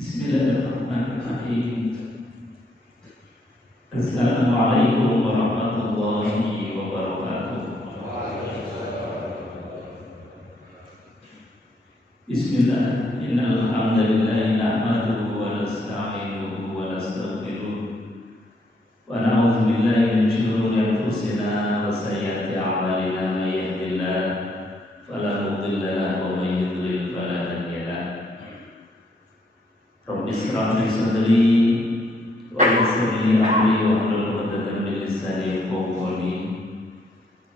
Bismillahirrahmanirrahim. Assalamualaikum warahmatullahi wabarakatuh. Bismillah. Innal hamdalillah nahmaduhu wa nasta'inuhu wa nastaghfiruh wa na'udzu billahi min shururi anfusina wa sayyiati a'malina. May yahdihillahu fala mudilla lahu wa may yudlil fala hadiya lahu. Rabbi ishrah li sadri wa yassir li amri wahlul 'uqdatam min lisani yafqahu qawli.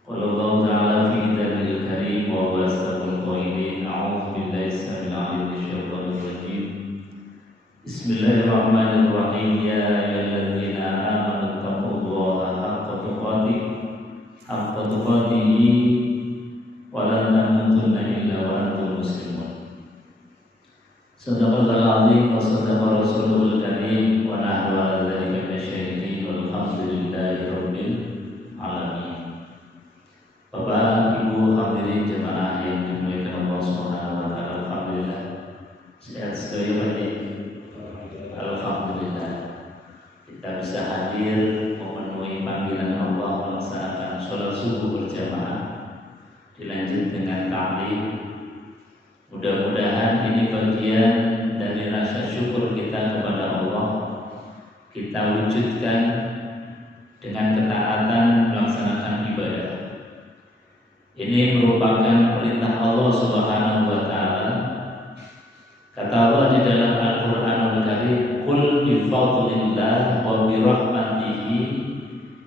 Qala Allah ta'ala fi kitabil karim wa huwa asdaqul qailin. A'udzu billahi samil 'alim minasyaitonir rajim. Bismillahirrahmanirrahim. Ya ayyuhalladzina amanu taqullaha haqqa tuqatih wa la tamutunna illa wa antum muslimun. Sadaqallahul 'azim wa sadaqa rasulul karim wa nahnu 'ala dzalika minasyahidin walhamdulillahi rabbil alamin. Bapak, Ibu, hadirin jemaah yang dimuliakan Allah Subhanahu wa taala, alhamdulillah sehat sekali Pak. Alhamdulillah kita bisa hadir memenuhi panggilan Allah melaksanakan sholat subuh berjamaah, dilanjut dengan ta'lim. Mudah-mudahan ini bagian dari rasa syukur kita kepada Allah. Kita wujudkan dengan ketaatan melaksanakan ibadah. Ini merupakan perintah Allah Subhanahu wa taala. Kata Allah di dalam Al-Qur'anul Karim, "Qul bi fadlillah wa bi rahmatihi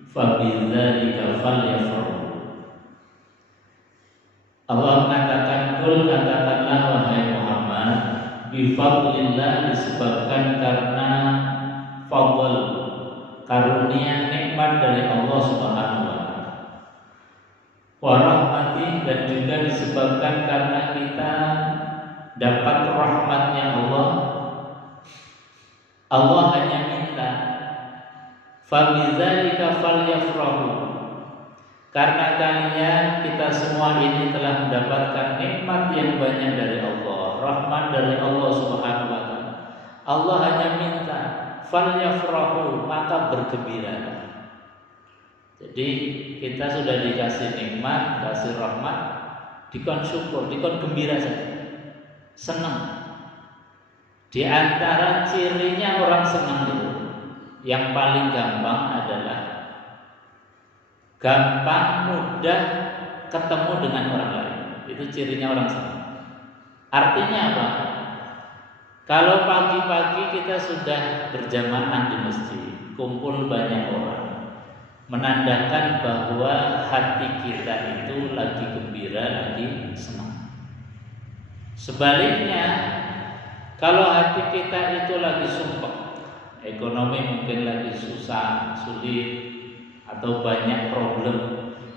fa bidzalika falyafrahu." Allah mengatakan, "Qul katakanlah wahai Muhammad, bi fadlillah disebabkan karena fadl, karunia nikmat dari Allah Subhanahu wa taala. Wa rahmati, dan juga disebabkan karena kita dapat rahmatnya Allah. Allah hanya minta, fa bidzalika falyafrahu. Karena kalian, kita semua ini telah mendapatkan nikmat yang banyak dari Allah, rahmat dari Allah Subhanahu wa taala. Allah hanya minta falyafrahu, maka bergembira. Jadi kita sudah dikasih nikmat, kasih rahmat, dikon syukur, dikon gembira saja, senang. Di antara cirinya orang senang itu, yang paling gampang adalah gampang, mudah ketemu dengan orang lain. Itu cirinya orang senang. Artinya apa? Kalau pagi-pagi kita sudah berjamaah di masjid, kumpul banyak orang, menandakan bahwa hati kita itu lagi gembira, lagi senang. Sebaliknya, kalau hati kita itu lagi sumpah, ekonomi mungkin lagi susah, sulit, atau banyak problem,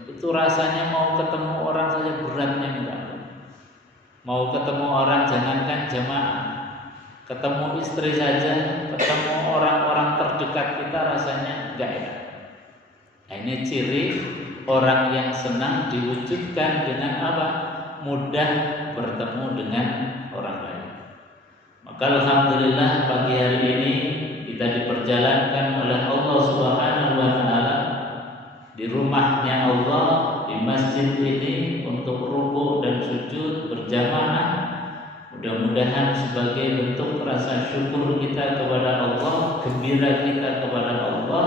itu rasanya mau ketemu orang saja beratnya minta. Mau ketemu orang, jangankan jamaah, ketemu istri saja, ketemu orang-orang terdekat kita rasanya enggak enak. Nah, ini ciri orang yang senang diwujudkan dengan apa? Mudah bertemu dengan orang lain. Maka alhamdulillah pagi hari ini kita diperjalankan oleh Allah Subhanahu wa taala di rumahnya Allah, di masjid ini untuk rukuk dan sujud berjamaah. Mudah-mudahan sebagai bentuk rasa syukur kita kepada Allah, gembira kita kepada Allah,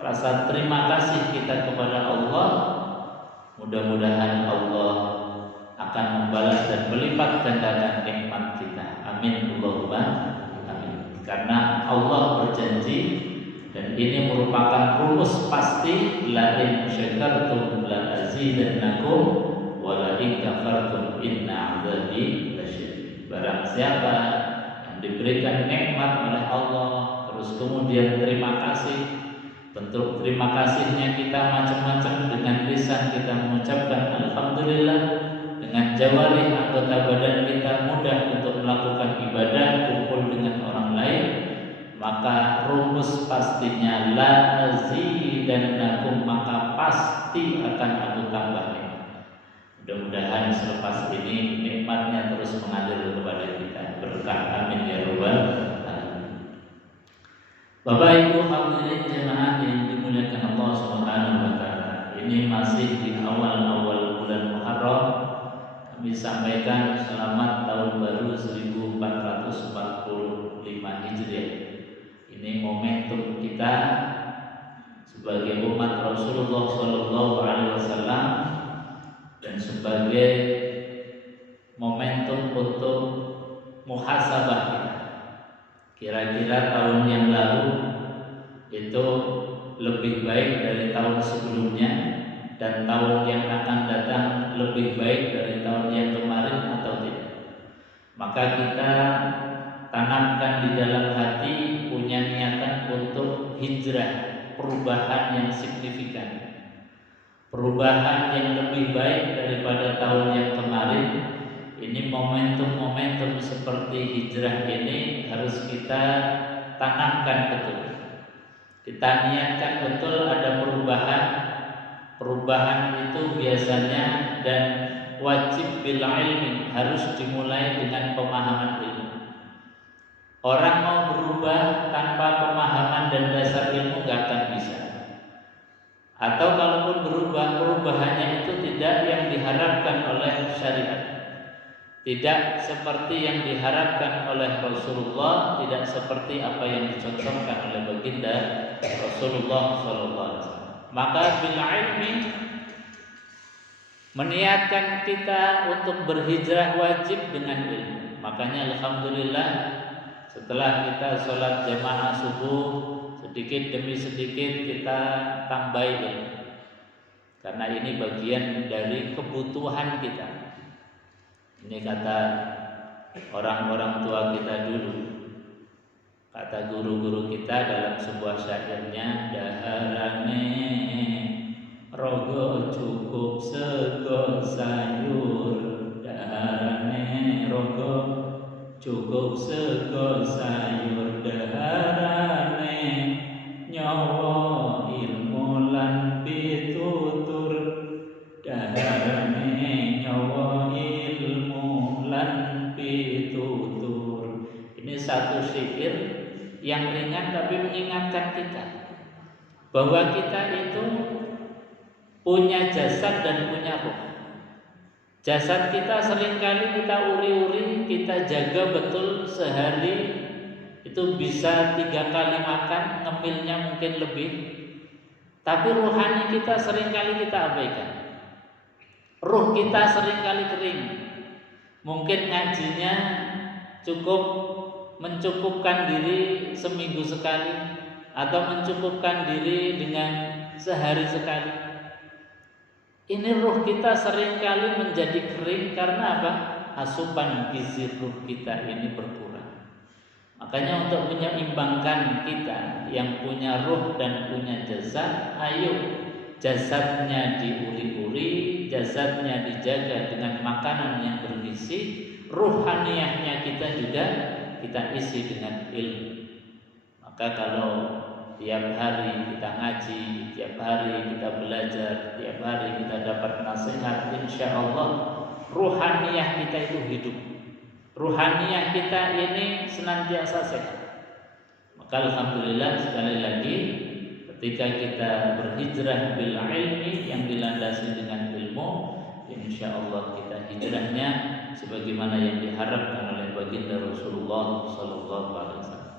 rasa terima kasih kita kepada Allah, mudah-mudahan Allah akan membalas dan melipat gandakan nikmat kita. Amin Allahumma amin. Karena Allah berjanji, dan ini merupakan rumus pasti, la in syakartum la azidannakum wa la in kafartum inna 'adzabi lasyadid. Barang siapa yang diberikan nikmat oleh Allah terus kemudian terima kasih, bentuk terima kasihnya kita macam-macam. Dengan lisan kita mengucapkan alhamdulillah, dengan jawarih anggota badan kita mudah untuk melakukan ibadah, kumpul dengan orang lain, maka rumus pastinya la azidannakum, maka pasti akan aku tambah nikmat. Mudah-mudahan selepas ini nikmatnya terus mengalir kepada kita. Berkah amin ya rabbal hadirin jemaah yang dimuliakan Allah Subhanahu wa taala. Ini masih di awal-awal bulan Muharram. Kami sampaikan selamat tahun baru 1445 Hijriah. Ini momentum kita sebagai umat Rasulullah sallallahu alaihi wasallam dan sebagai momentum untuk muhasabah kita. Kira-kira tahun yang lalu itu lebih baik dari tahun sebelumnya, dan tahun yang akan datang lebih baik dari tahun yang kemarin atau tidak. Maka kita tanamkan di dalam hati, punya niatan untuk hijrah, perubahan yang signifikan, perubahan yang lebih baik daripada tahun yang kemarin. Ini momentum-momentum seperti hijrah ini harus kita tanamkan betul. Kita niatkan betul ada perubahan. Perubahan itu biasanya dan wajib bil ilmi, harus dimulai dengan pemahaman ilmu. Orang mau berubah tanpa pemahaman dan dasar ilmu gak akan bisa. Atau kalaupun berubah, perubahannya itu tidak yang diharapkan oleh syariat. Tidak seperti yang diharapkan oleh Rasulullah, tidak seperti apa yang dicontohkan oleh baginda Rasulullah SAW. Maka bil ilmi, meniatkan kita untuk berhijrah wajib dengan ilmu. Makanya alhamdulillah setelah kita sholat jamaah subuh, sedikit demi sedikit kita tambah ilmu. Karena ini bagian dari kebutuhan kita. Ini kata orang-orang tua kita dulu, kata guru-guru kita dalam sebuah syairnya, daharane rogo cukup sego sayur, daharane rogo cukup sego sayur, daharane nyawa ilmu lan pitutur, daharane nyawa pitutur. Ini satu syair yang ringan tapi mengingatkan kita bahwa kita itu punya jasad dan punya roh. Jasad kita seringkali kita uri-uri, kita jaga betul, sehari itu bisa 3 kali makan, ngemilnya mungkin lebih. Tapi rohani kita seringkali kita abaikan. Roh kita seringkali kering. Mungkin ngajinya cukup mencukupkan diri seminggu sekali, atau mencukupkan diri dengan sehari sekali. Ini roh kita seringkali menjadi kering karena apa? Asupan gizi roh kita ini berkurang. Makanya untuk menyeimbangkan kita yang punya roh dan punya jasad, ayo jasadnya diuri-uri, jasadnya dijaga dengan makanan yang bergizi, ruhaniyahnya kita juga kita isi dengan ilmu. Maka kalau tiap hari kita ngaji, tiap hari kita belajar, tiap hari kita dapat nasihat, insya Allah ruhaniyah kita itu hidup. Ruhaniyah kita ini senantiasa sehat. Maka alhamdulillah sekali lagi, ketika kita berhijrah bil ilmi yang dilandasi dengan ilmu, insya Allah kita hijrahnya sebagaimana yang diharapkan oleh baginda Rasulullah Sallallahu Alaihi Wasallam.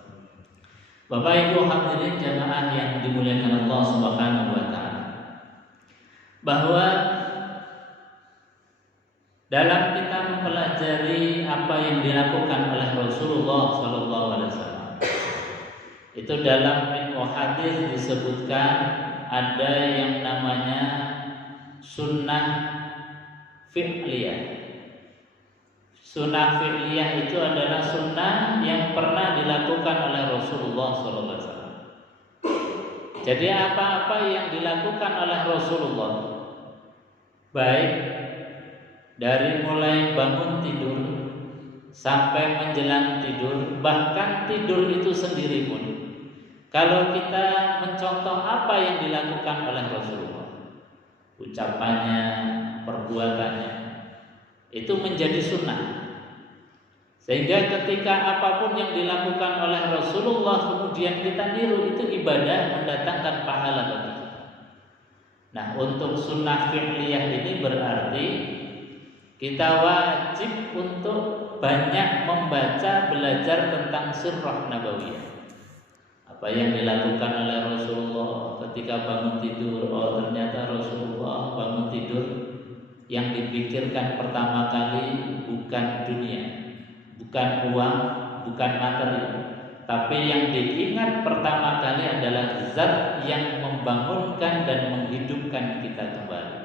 Bapak Ibu hadirin jamaah yang dimuliakan Allah Subhanahu Wa Taala, bahwa dalam kita mempelajari apa yang dilakukan oleh Rasulullah Sallallahu Alaihi Wasallam, itu dalam ilmu hadis disebutkan ada yang namanya sunnah fi'liyah. Sunnah fi'liyah itu adalah sunnah yang pernah dilakukan oleh Rasulullah SAW. Jadi apa-apa yang dilakukan oleh Rasulullah, baik dari mulai bangun tidur sampai menjelang tidur, bahkan tidur itu sendiri pun, kalau kita mencontoh apa yang dilakukan oleh Rasulullah, ucapannya, perbuatannya, itu menjadi sunnah. Sehingga ketika apapun yang dilakukan oleh Rasulullah kemudian kita niru, itu ibadah mendatangkan pahala bagi kita. Nah, untuk sunnah fi'liyah ini berarti kita wajib untuk banyak membaca, belajar tentang sirah nabawiyah. Apa yang dilakukan oleh Rasulullah ketika bangun tidur. Oh, ternyata Rasulullah bangun tidur, yang dipikirkan pertama kali bukan dunia, bukan uang, bukan materi, tapi yang diingat pertama kali adalah zat yang membangunkan dan menghidupkan kita kembali.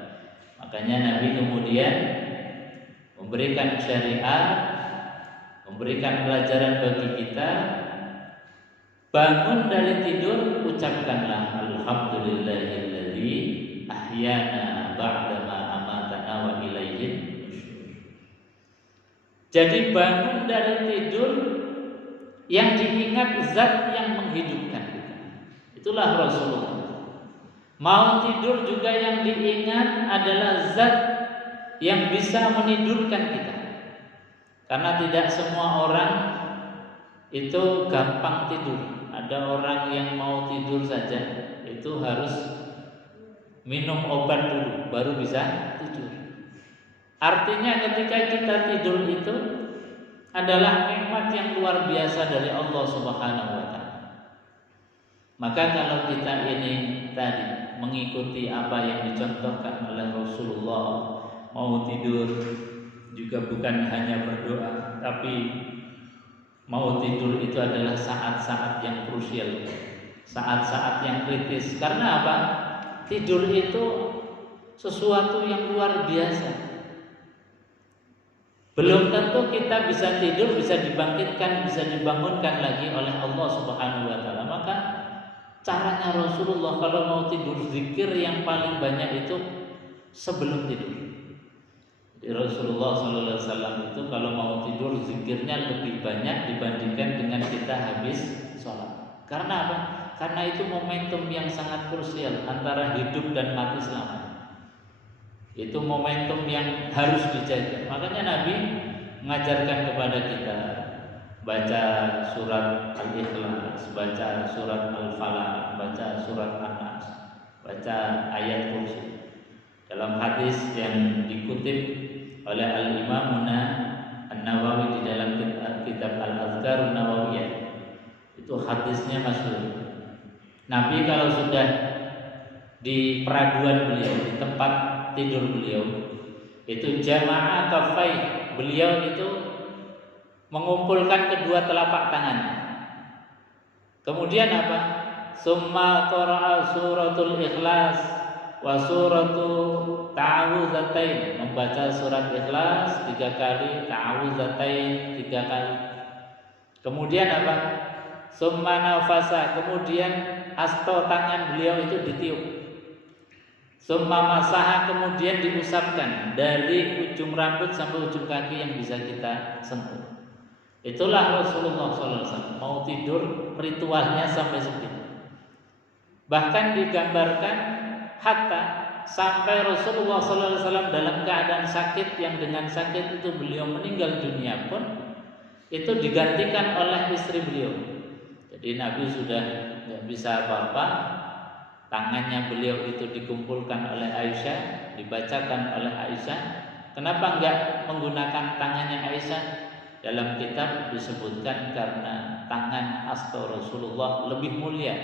Makanya Nabi kemudian memberikan syariat, memberikan pelajaran bagi kita. Bangun dari tidur, ucapkanlah alhamdulillahilladzi ahyana ba'dama amatana wa ilaihin nusyur. Jadi bangun dari tidur, yang diingat zat yang menghidupkan kita. Itulah Rasulullah. Mau tidur juga yang diingat adalah zat yang bisa menidurkan kita. Karena tidak semua orang itu gampang tidur. Ada orang yang mau tidur saja itu harus minum obat dulu baru bisa tidur. Artinya ketika kita tidur itu adalah nikmat yang luar biasa dari Allah Subhanahu wa taala. Maka kalau kita ini tadi mengikuti apa yang dicontohkan oleh Rasulullah, mau tidur juga bukan hanya berdoa, tapi mau tidur itu adalah saat-saat yang krusial, saat-saat yang kritis. Karena apa? Tidur itu sesuatu yang luar biasa. Belum tentu kita bisa tidur, bisa dibangkitkan, bisa dibangunkan lagi oleh Allah Subhanahu wa taala. Maka caranya Rasulullah kalau mau tidur, zikir yang paling banyak itu sebelum tidur. Rasulullah SAW itu kalau mau tidur zikirnya lebih banyak dibandingkan dengan kita habis sholat. Karena apa? Karena itu momentum yang sangat krusial antara hidup dan mati selamanya. Itu momentum yang harus dijaga. Makanya Nabi mengajarkan kepada kita baca surat Al-Ikhlas, baca surat Al-Falaq, baca surat An-Nas, baca ayat kursi. Dalam hadis yang dikutip oleh Al-Imam An-Nawawi di dalam kitab Al-Azkar An-Nawawiyah, itu hadisnya masyhur. Nabi kalau sudah di peraduan beliau, di tempat tidur beliau, itu jama'a kafai, beliau itu mengumpulkan kedua telapak tangannya. Kemudian apa? Summa qara'a suratul Ikhlas wa suratu ta'awudzatain, membaca surat Ikhlas 3 kali, ta'awudzatain 3 kali. Kemudian apa? Summa nafasa, kemudian asto tangan beliau itu ditiup. Summa masaha, kemudian diusapkan dari ujung rambut sampai ujung kaki yang bisa kita sentuh. Itulah Rasulullah SAW. Mau tidur ritualnya sampai seperti. Bahkan digambarkan hatta sampai Rasulullah SAW dalam keadaan sakit, yang dengan sakit itu beliau meninggal dunia pun itu digantikan oleh istri beliau. Jadi Nabi sudah tidak bisa apa-apa, tangannya beliau itu dikumpulkan oleh Aisyah, dibacakan oleh Aisyah. Kenapa enggak menggunakan tangannya Aisyah? Dalam kitab disebutkan karena tangan asto Rasulullah lebih mulia,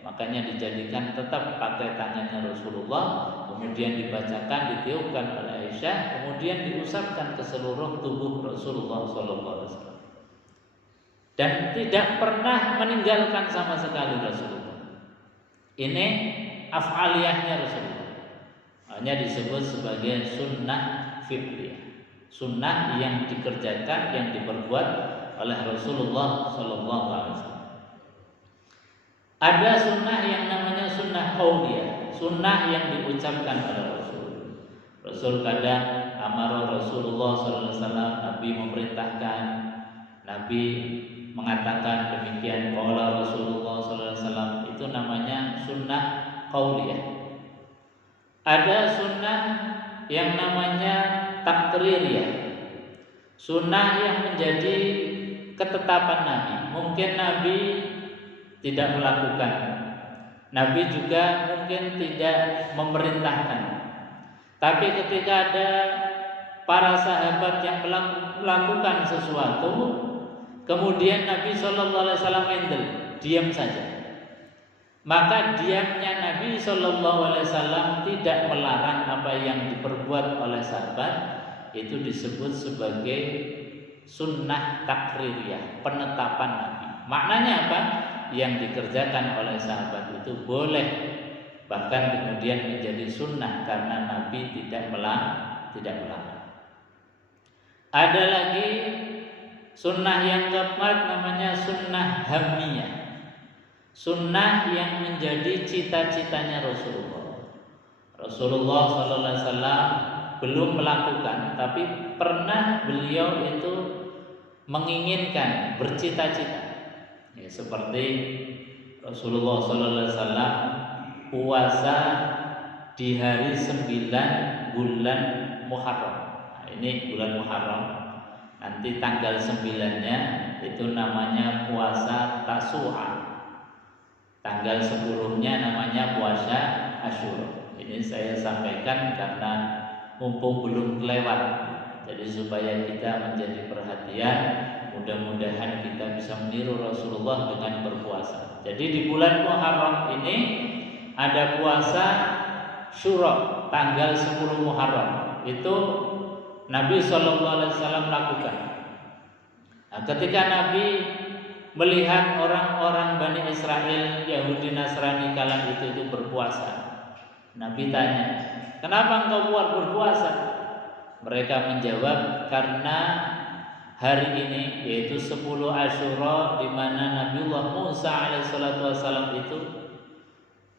makanya dijadikan tetap pakai tangannya Rasulullah, kemudian dibacakan, ditiupkan oleh Aisyah, kemudian diusapkan ke seluruh tubuh Rasulullah SAW. Dan tidak pernah meninggalkan sama sekali Rasulullah. Ini af'aliyahnya Rasulullah. Hanya disebut sebagai sunnah fi'liyah. Sunnah yang dikerjakan, yang diperbuat oleh Rasulullah SAW. Ada sunnah yang namanya sunnah qauliyah, sunnah yang diucapkan oleh Rasul. Rasul kadang amar Rasulullah SAW, Nabi memerintahkan, Nabi mengatakan demikian, qala Rasulullah SAW, itu namanya sunnah qauliyah. Ada sunnah yang namanya takririyah, sunnah yang menjadi ketetapan Nabi. Mungkin Nabi tidak melakukan, Nabi juga mungkin tidak memerintahkan. Tapi ketika ada para sahabat yang melakukan sesuatu, kemudian Nabi SAW diam saja, maka diamnya Nabi SAW tidak melarang apa yang diperbuat oleh sahabat, itu disebut sebagai sunnah takririyah, penetapan Nabi. Maknanya apa? Yang dikerjakan oleh sahabat itu boleh, bahkan kemudian menjadi sunnah karena Nabi tidak melarang. Ada lagi sunnah yang keempat, namanya sunnah hamiyah. Sunnah yang menjadi cita-citanya Rasulullah. Rasulullah SAW belum melakukan, tapi pernah beliau itu menginginkan, bercita-cita. Ya, seperti Rasulullah SAW puasa di hari 9 bulan Muharram. Nah, ini bulan Muharram. Nanti tanggal 9-nya itu namanya puasa Tasu'a. Tanggal 10-nya namanya puasa Asyura. Ini saya sampaikan karena mumpung belum kelewat. Jadi supaya kita menjadi perhatian, mudah-mudahan kita bisa meniru Rasulullah dengan berpuasa. Jadi di bulan Muharram ini ada puasa Syura tanggal 10 Muharram. Itu Nabi SAW lakukan. Nah, ketika Nabi melihat orang-orang Bani Israel, Yahudi Nasrani kala itu berpuasa, Nabi tanya, "Kenapa engkau buat berpuasa?" Mereka menjawab, "Karena hari ini, yaitu 10 Asyura, di mana Nabiullah Musa alaihissalam itu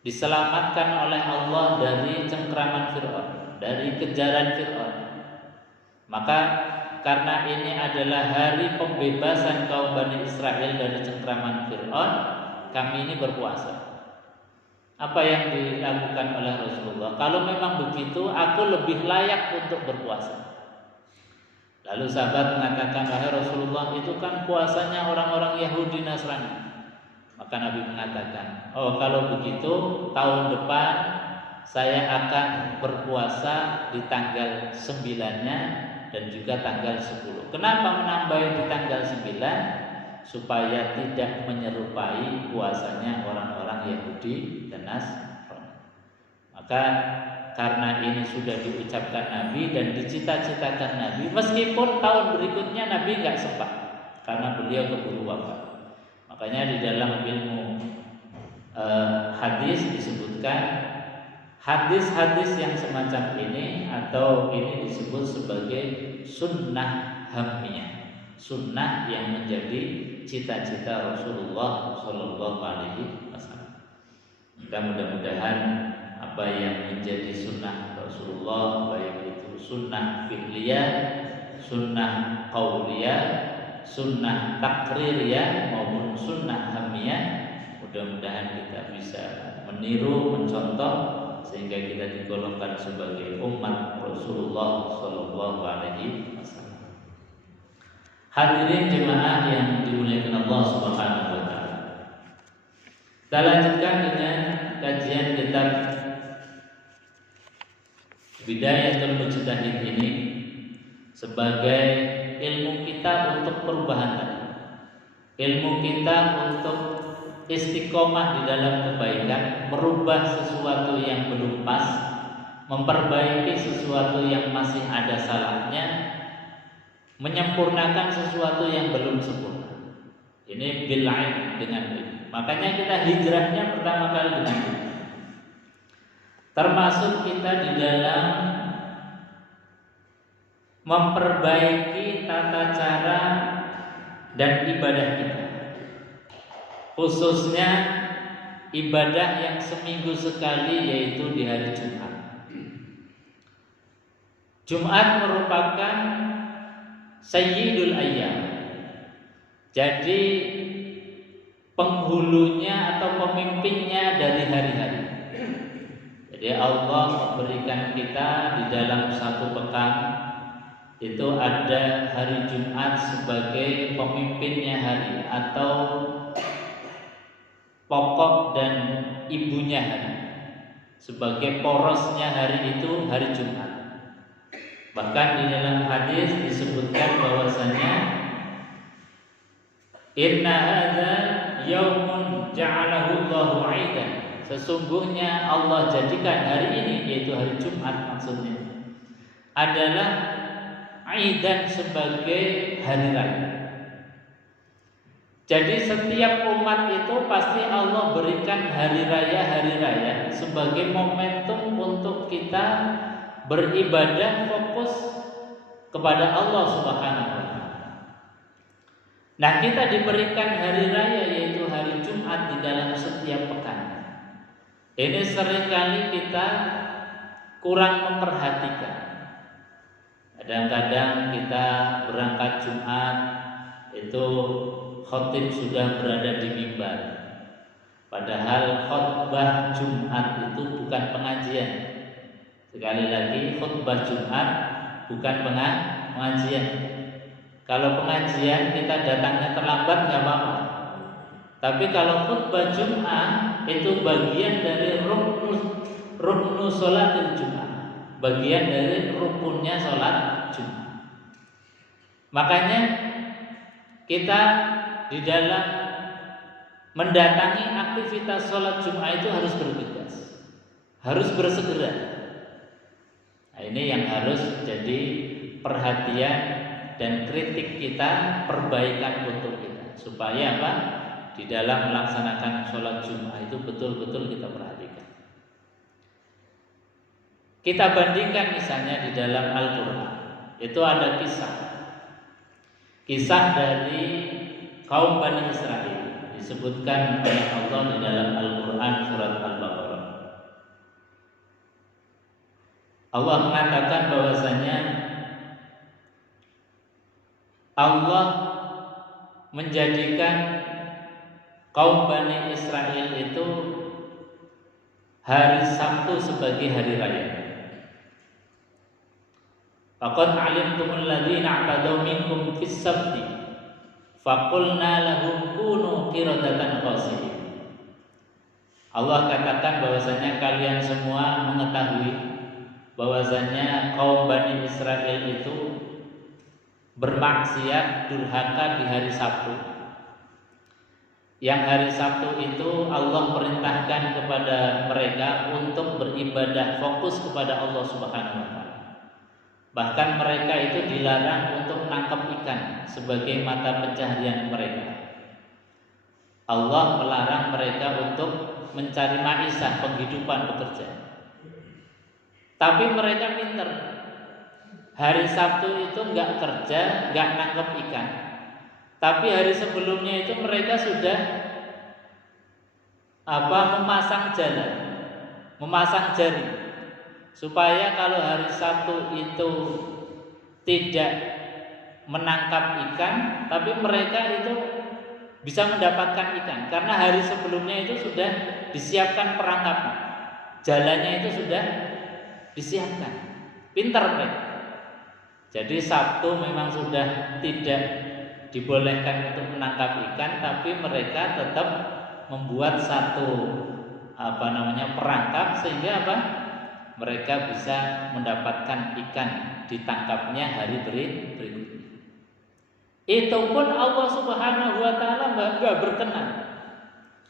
diselamatkan oleh Allah dari cengkraman Fir'aun, dari kejaran Fir'aun. Maka karena ini adalah hari pembebasan kaum Bani Israel dari cengkraman Fir'aun, kami ini berpuasa." Apa yang dilakukan oleh Rasulullah? Kalau memang begitu, aku lebih layak untuk berpuasa. Lalu sahabat mengatakan, "Wahai Rasulullah, itu kan puasanya orang-orang Yahudi Nasrani." Maka Nabi mengatakan, "Oh, kalau begitu tahun depan saya akan berpuasa di tanggal 9-nya dan juga tanggal 10. Kenapa menambah di tanggal 9? Supaya tidak menyerupai puasanya orang-orang Yahudi dan Nasrani. Maka karena ini sudah diucapkan Nabi dan dicita-citakan Nabi, meskipun tahun berikutnya Nabi nggak sempat karena beliau keburu wafat. Makanya di dalam ilmu hadis disebutkan hadis-hadis yang semacam ini atau ini disebut sebagai sunnah hamiyah, sunnah yang menjadi cita-cita Rasulullah Shallallahu Alaihi Wasallam. Maka mudah-mudahan apa yang menjadi sunnah Rasulullah, baik itu sunnah fi'liyah, sunnah qauliyah, sunnah takririyah maupun sunnah hamiyah, mudah-mudahan kita bisa meniru, mencontoh sehingga kita digolongkan sebagai umat Rasulullah Shallallahu Alaihi Wasallam. Hadirin jemaah yang dimuliakan Allah Subhanahu wa taala. Kita lanjutkan dengan kajian kitab Bidayatul Mujtahid ini sebagai ilmu kita untuk perubahan, ilmu kita untuk istiqomah di dalam kebaikan, merubah sesuatu yang belum pas, memperbaiki sesuatu yang masih ada salahnya, menyempurnakan sesuatu yang belum sempurna. Ini bil'ain, dengan ilmu. Makanya kita hijrahnya pertama kali dengan ilmu. Termasuk kita di dalam memperbaiki tata cara dan ibadah kita, khususnya ibadah yang seminggu sekali, yaitu di hari Jumat. Jumat merupakan Sayyidul Ayyam. Jadi penghulunya atau pemimpinnya dari hari-hari. Jadi Allah memberikan kita di dalam satu pekan itu ada hari Jumat sebagai pemimpinnya hari atau pokok dan ibunya hari, sebagai porosnya hari itu hari Jumat. Bahkan di dalam hadis disebutkan bahwasanya inna hadza yaumun ja'alahu Allahu 'aidan. Sesungguhnya Allah jadikan hari ini, yaitu hari Jumat maksudnya, adalah aidan sebagai hari raya. Jadi setiap umat itu pasti Allah berikan hari raya sebagai momentum untuk kita beribadah fokus kepada Allah Subhanahu wa taala. Nah, kita diberikan hari raya yaitu hari Jumat di dalam setiap pekan. Ini seringkali kita kurang memperhatikan. Kadang-kadang kita berangkat Jumat itu khotib sudah berada di mimbar. Padahal khutbah Jumat itu bukan pengajian. Sekali lagi, khutbah Jumat bukan pengajian. Kalau pengajian kita datangnya terlambat nggak apa-apa. Tapi kalau khutbah Jumat itu bagian dari ruknu sholatil Jumat, bagian dari rukunnya sholat Jumat. Makanya kita di dalam mendatangi aktivitas sholat Jumat itu harus bergegas, harus bersegera. Nah, ini yang harus jadi perhatian dan kritik kita, perbaikan untuk kita, supaya apa? Di dalam melaksanakan sholat Jumat itu betul-betul kita perhatikan. Kita bandingkan misalnya di dalam Al-Quran, itu ada kisah dari kaum Bani Israel, disebutkan oleh Allah di dalam Al-Quran surat Al-Baqarah. Allah mengatakan bahwasanya Allah menjadikan kaum Bani Israel itu hari Sabtu sebagai hari raya. Faqad alimtumul ladzina i'tadaw minkum fis sabti faqulna lahum kunu qiradatan khasi'in. Allah katakan bahwasanya kalian semua mengetahui bahwasanya kaum Bani Israel itu bermaksiat durhaka di hari Sabtu. Yang hari Sabtu itu Allah perintahkan kepada mereka untuk beribadah fokus kepada Allah Subhanahu wa taala. Bahkan mereka itu dilarang untuk menangkap ikan sebagai mata pencaharian mereka. Allah melarang mereka untuk mencari maisha, penghidupan, bekerja. Tapi mereka pintar. Hari Sabtu itu enggak kerja, enggak nangkep ikan. Tapi hari sebelumnya itu mereka sudah memasang jalan, memasang jaring, supaya kalau hari Sabtu itu tidak menangkap ikan, tapi mereka itu bisa mendapatkan ikan karena hari sebelumnya itu sudah disiapkan perangkapnya, jalannya itu sudah disiapkan. Pintar mereka. Jadi Sabtu memang sudah tidak dibolehkan untuk menangkap ikan, tapi mereka tetap membuat satu perangkap sehingga mereka bisa mendapatkan ikan ditangkapnya hari berikutnya. Itu pun Allah Subhanahu wa taala enggak berkenan.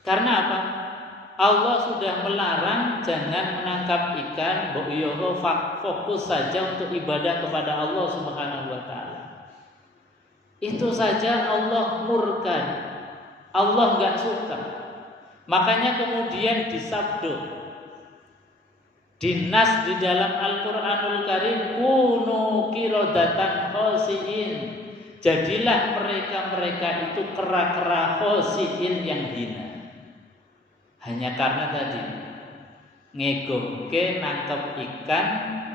Karena apa? Allah sudah melarang jangan menangkap ikan, fokus saja untuk ibadah kepada Allah Subhanahu wa taala. Itu saja Allah murka, Allah enggak suka. Makanya kemudian disabdo, dinas di dalam Al-Quranul Karim, kunu qiradatan khasi'in. Jadilah mereka itu kera-kera khasi'in yang hina. Hanya karena tadi ngegoke nangkep ikan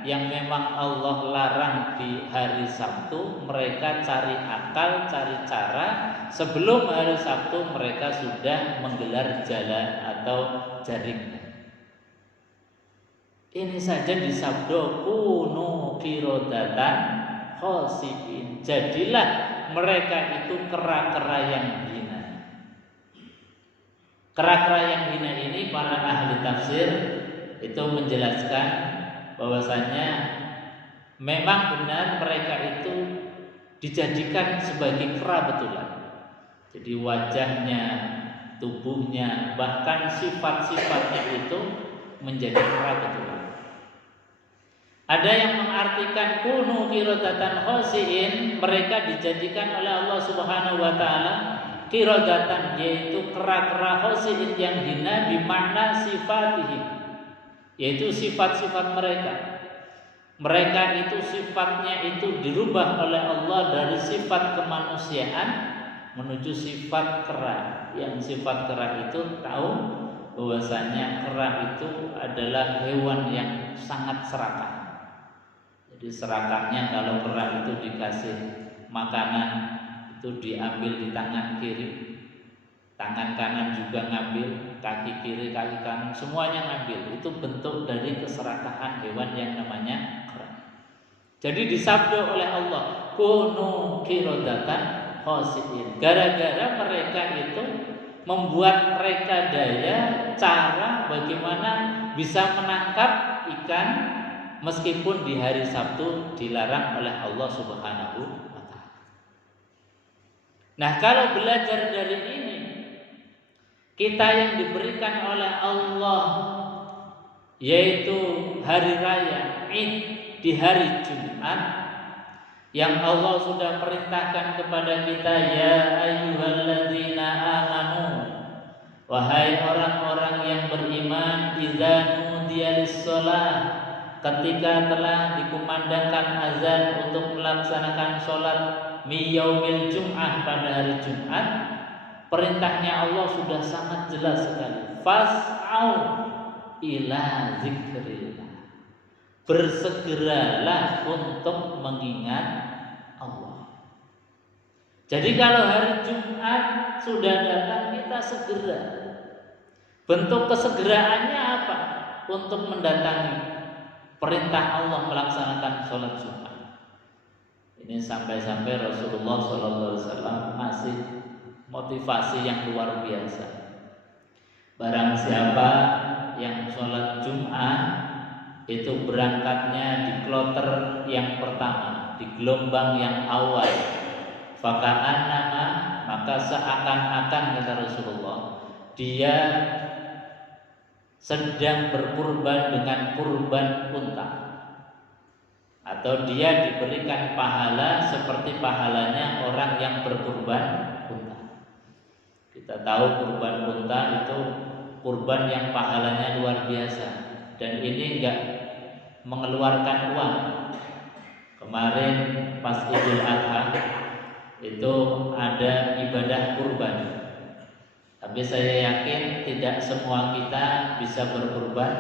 yang memang Allah larang di hari Sabtu, mereka cari akal, cari cara sebelum hari Sabtu mereka sudah menggelar jalan atau jaring. Ini saja disabdo kunu qiradatan khasiin. Jadilah mereka itu kera-kera yang hina. Kera-kera yang hina ini para ahli tafsir itu menjelaskan bahwasanya memang benar mereka itu dijadikan sebagai kera betulan. Jadi wajahnya, tubuhnya, bahkan sifat-sifatnya itu menjadi kera betulan. Ada yang mengartikan kunu qiradatan khasiin, mereka dijadikan oleh Allah Subhanahu wa taala qiradatan, yaitu kera-kera khasiin yang hina bimakna sifatihim, yaitu sifat-sifat mereka. Mereka itu sifatnya itu dirubah oleh Allah dari sifat kemanusiaan menuju sifat kera. Yang sifat kera itu tahu bahwasanya kera itu adalah hewan yang sangat serakah. Jadi serakahnya kalau kera itu dikasih makanan itu diambil di tangan kiri, tangan kanan juga ngambil, kaki kiri, kaki kanan, semuanya ngambil. Itu bentuk dari keserakahan hewan yang namanya kera. Jadi disabda oleh Allah, kunu qiradatan khasiin. Gara-gara mereka itu membuat mereka daya cara bagaimana bisa menangkap ikan meskipun di hari Sabtu dilarang oleh Allah Subhanahu wa taala. Nah, kalau belajar dari ini, kita yang diberikan oleh Allah yaitu hari raya Id di hari Jumat yang Allah sudah perintahkan kepada kita, ya ayyuhalladzina amanu, wahai orang-orang yang beriman, idza nudiya lis-shalah, ketika telah dikumandangkan azan untuk melaksanakan sholat miyaumil jum'ah pada hari Jumat, perintahnya Allah sudah sangat jelas sekali. Fas'au ila zikrillah, bersegeralah untuk mengingat Allah. Jadi kalau hari Jumat sudah datang, kita segera. Bentuk kesegeraannya apa? Untuk mendatangi perintah Allah melaksanakan sholat Jumat. Ini sampai-sampai Rasulullah SAW masih motivasi yang luar biasa. Barang siapa yang sholat Jumat itu berangkatnya di kloter yang pertama, di gelombang yang awal, faka'annama, maka seakan-akan kata Rasulullah, dia sedang berkurban dengan kurban unta, atau dia diberikan pahala seperti pahalanya orang yang berkurban unta. Kita tahu kurban unta itu kurban yang pahalanya luar biasa, dan ini enggak mengeluarkan uang. Kemarin pas Idul Adha itu ada ibadah kurban, tapi saya yakin tidak semua kita bisa berkurban,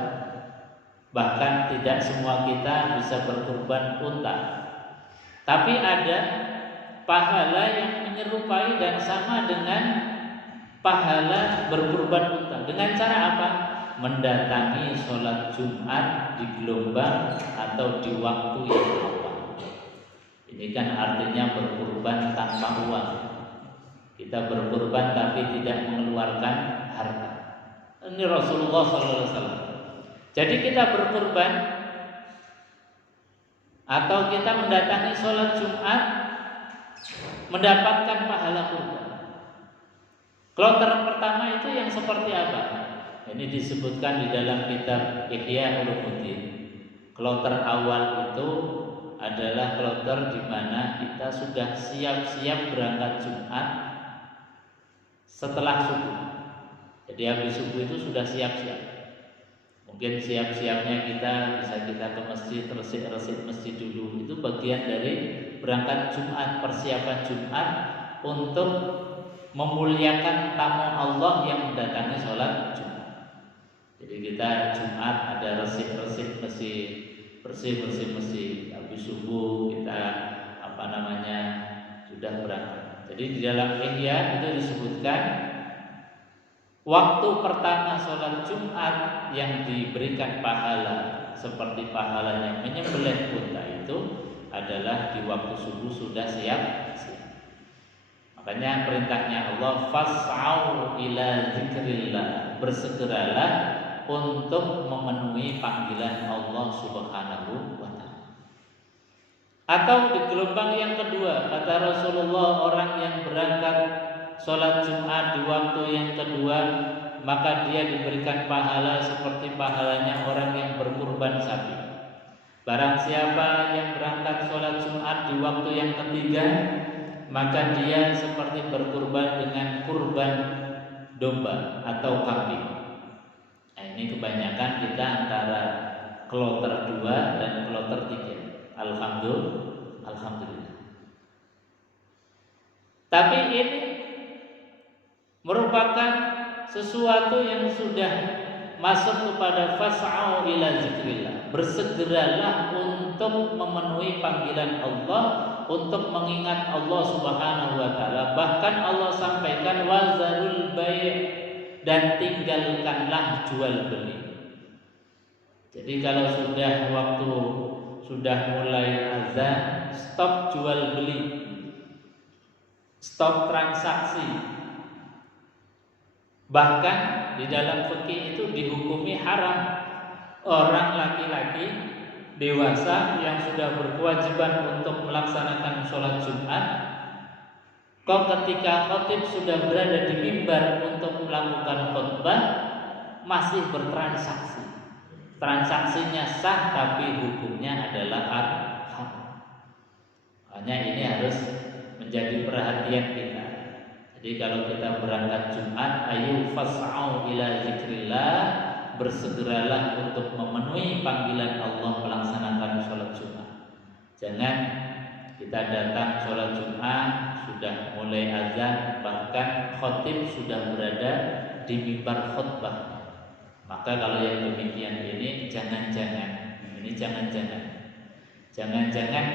bahkan tidak semua kita bisa berkurban unta. Tapi ada pahala yang menyerupai dan sama dengan pahala berkurban unta. Dengan cara apa? Mendatangi sholat Jumat di gelombang atau di waktu yang awal. Ini kan artinya berkurban tanpa uang. Kita berkurban tapi tidak mengeluarkan harta. Ini Rasulullah SAW. Jadi kita berkurban atau kita mendatangi sholat Jumat mendapatkan pahala kurban. Kloter pertama itu yang seperti apa? Ini disebutkan di dalam kitab Ihya Ulumuddin. Kloter awal itu adalah kloter di mana kita sudah siap-siap berangkat Jumat setelah subuh. Jadi habis subuh itu sudah siap-siap. Mungkin siap-siapnya kita bisa kita ke masjid, resik-resik masjid dulu. Itu bagian dari berangkat Jumat, persiapan Jumat untuk memuliakan tamu Allah yang mendatangi sholat Jumat. Jadi kita Jumat ada resik-resik masjid, bersih-bersih masjid. Habis subuh kita sudah berangkat. Jadi di dalam Ihya itu disebutkan waktu pertama sholat Jumat yang diberikan pahala seperti pahalanya menyembelih unta itu adalah di waktu subuh sudah siap. Makanya perintahnya Allah, fas'au ila zikrillah, bersegeralah untuk memenuhi panggilan Allah Subhanahu wa ta'ala. Atau di gelombang yang kedua, kata Rasulullah, orang yang berangkat sholat Jumat di waktu yang kedua, maka dia diberikan pahala seperti pahalanya orang yang berkurban sapi. Barang siapa yang berangkat sholat Jumat di waktu yang ketiga, maka dia seperti berkurban dengan kurban domba atau kambing. Nah, ini kebanyakan kita antara kloter 2 dan kloter 3. Alhamdulillah. Tapi ini merupakan sesuatu yang sudah masuk kepada fas'au ila zikrillah. Bersegeralah untuk memenuhi panggilan Allah, untuk mengingat Allah Subhanahu wa ta'ala. Bahkan Allah sampaikan wazarul bai', dan tinggalkanlah jual beli. Jadi kalau sudah mulai azan, stop jual beli, stop transaksi. Bahkan di dalam fikih itu dihukumi haram orang laki-laki dewasa yang sudah berkewajiban untuk melaksanakan sholat Jumat, kok ketika khatib sudah berada di mimbar untuk melakukan khutbah masih bertransaksi. Transaksinya sah tapi hukumnya adalah haram. Hanya ini harus menjadi perhatian kita. Jadi kalau kita berangkat Jumat, ayo fas'au ila zikrillah, bersegeralah untuk memenuhi panggilan Allah melaksanakan sholat Jumat. Jangan kita datang sholat Jumat sudah mulai azan, bahkan khatib sudah berada di mimbar khutbah. Maka kalau yang demikian ini jangan-jangan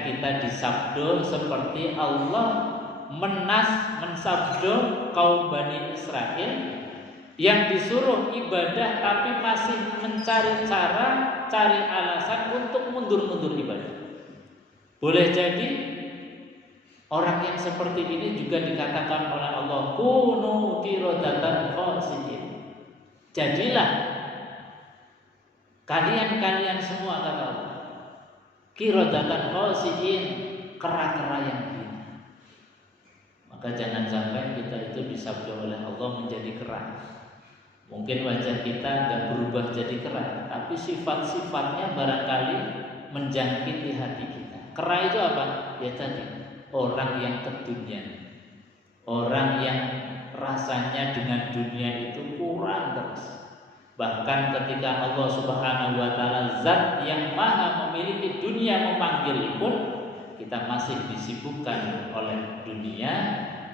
kita disabdo seperti Allah mensabdo kaum Bani Israel yang disuruh ibadah tapi masih mencari cara, cari alasan untuk mundur-mundur ibadah. Boleh jadi orang yang seperti ini juga dikatakan oleh Allah, kunu qiradatan khasi'in. Jadilah kalian semua, kata Allah, qiradatan khasi'in, kera-kera yang hina. Maka jangan sampai kita itu disabda oleh Allah menjadi kera. Mungkin wajah kita tidak berubah jadi kera, tapi sifat-sifatnya barangkali menjangkiti hati kita. Kera itu apa? Ya tadi, orang yang keduniaan, orang yang rasanya dengan dunia itu kurang terus. Bahkan ketika Allah Subhanahu wa ta'ala zat yang maha memiliki dunia memanggil pun kita masih disibukkan oleh dunia,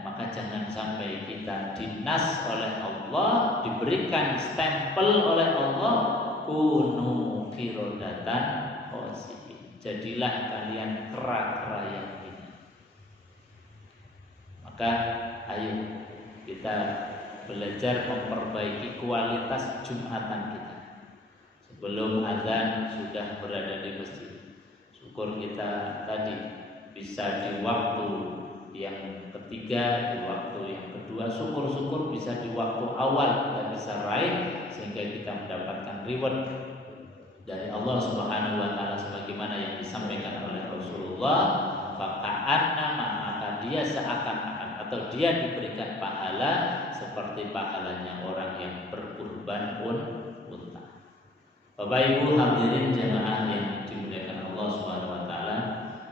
maka jangan sampai kita dinas oleh Allah, diberikan stempel oleh Allah, kunu qiradatan khasi'in. Jadilah kalian kera-kera yang ini. Maka ayo kita belajar memperbaiki kualitas Jumatan kita. Sebelum azan sudah berada di masjid. Syukur kita tadi bisa di waktu yang ketiga, di waktu yang kedua, syukur-syukur bisa di waktu awal kita bisa raih sehingga kita mendapatkan reward dari Allah Subhanahu wa ta'ala sebagaimana yang disampaikan oleh Rasulullah, maka dia seakan-akan atau dia diberikan pahala seperti pahalanya orang yang berkurban unta. Bapak Ibu hadirin jamaah yang dimuliakan Allah Subhanahu wa ta'ala,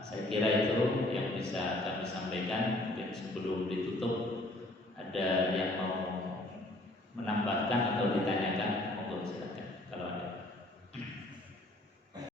saya kira itu yang bisa kami sampaikan. Mungkin sebelum ditutup ada yang mau menambahkan atau ditanyakan, monggo silakan.